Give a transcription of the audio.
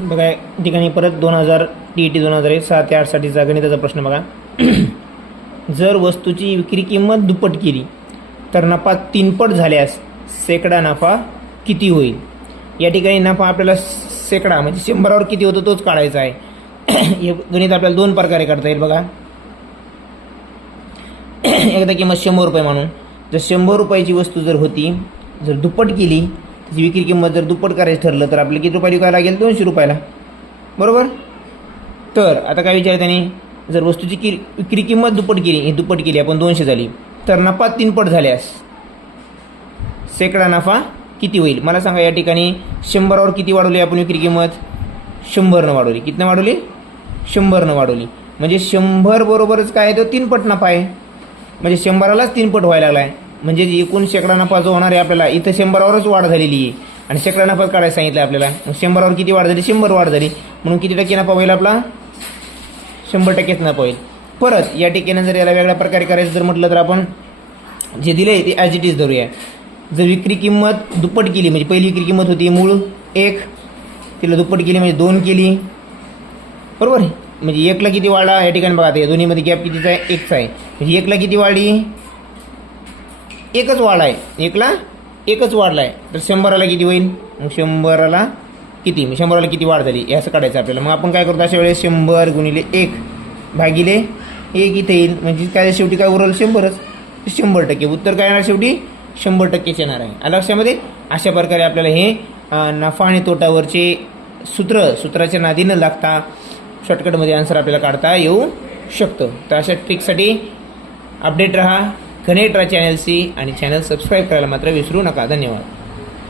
बघा या ठिकाणी परत 2000 TET 2001 6 ते 8 साठीचा गणिताचा प्रश्न बघा. जर वस्तूची विक्री किंमत दुप्पट केली तर नफा 3 पट झाल्यास शेकडा नफा किती होईल. या ठिकाणी नफा आपल्याला शेकडा म्हणजे 100वर किती होतो तोच काढायचा आहे. हे गणित आपल्याला दोन प्रकारे करता येईल बघा. एकदा किंमत 100 रुपये म्हणून जर 100 रुपयाची वस्तू जर होती जर दुप्पट केली त्याची विक्री किंमत जर दुप्पट करायचं ठरलं तर आपल्याला किती रुपये विकायला लागेल 200 रुपयाला बरोबर. तर आता काय विचार त्याने जर वस्तूची विक्री किंमत दुप्पट केली ही दुप्पट केली आपण 200 झाली तर नफा 3 पट झाल्यास शेकडा नफा किती होईल. मला सांगा या ठिकाणी 100वर किती वाढवली आपण विक्री किंमत 100 वाढवली. किती वाढवली 100 वाढवली म्हणजे 100 बरोबरच काय आहे तो 3 पट नफा आहे म्हणजे 100लाच 3 पट व्हायला लागला आहे. म्हणजे एकूण शेकडा नफा जो होणार आहे आपल्याला इथं 100वरच वाढ झालेली आहे आणि शेकडा नफा काढायला सांगितलं आपल्याला. मग 100वर किती वाढ झाली 100 वाढ झाली म्हणून किती टक्के नफा होईल आपला 100%च नफा होईल. परत या ठिकाणी जर याला वेगळ्या प्रकारे करायचं जर म्हटलं तर आपण जे दिलं आहे ते ॲज इट इज धरूया. जर विक्री किंमत दुप्पट केली म्हणजे पहिली विक्री किंमत होती मूळ 1 तिला दुप्पट केली म्हणजे 2 केली बरोबर. म्हणजे 1ला किती वाढला या ठिकाणी बघा ते दोन्हीमध्ये गॅप कितीचा आहे 1चा आहे म्हणजे 1ला किती वाढली 1च वाढ आहे 1ला 1च वाढला आहे तर 100ला किती होईल मग 100ला किती मग 100ला किती वाढ झाली हे असं काढायचं आपल्याला. मग आपण काय करतो अशा वेळेस 100 गुणिले 1 भागिले 1 इथे येईल म्हणजे काय शेवटी काय उरलं 100च 100%. उत्तर काय येणार शेवटी 100%च येणार आहे. आलं लक्षामध्ये. अशा प्रकारे आपल्याला हे नफा आणि तोटावरचे सूत्राच्या नादी न लागता शॉर्टकटमध्ये आन्सर आपल्याला काढता येऊ शकतं. तर अशा ट्रिकसाठी अपडेट रहा कनेक्ट राहा चॅनलशी आणि चॅनल सबस्क्राईब करायला मात्र विसरू नका. धन्यवाद.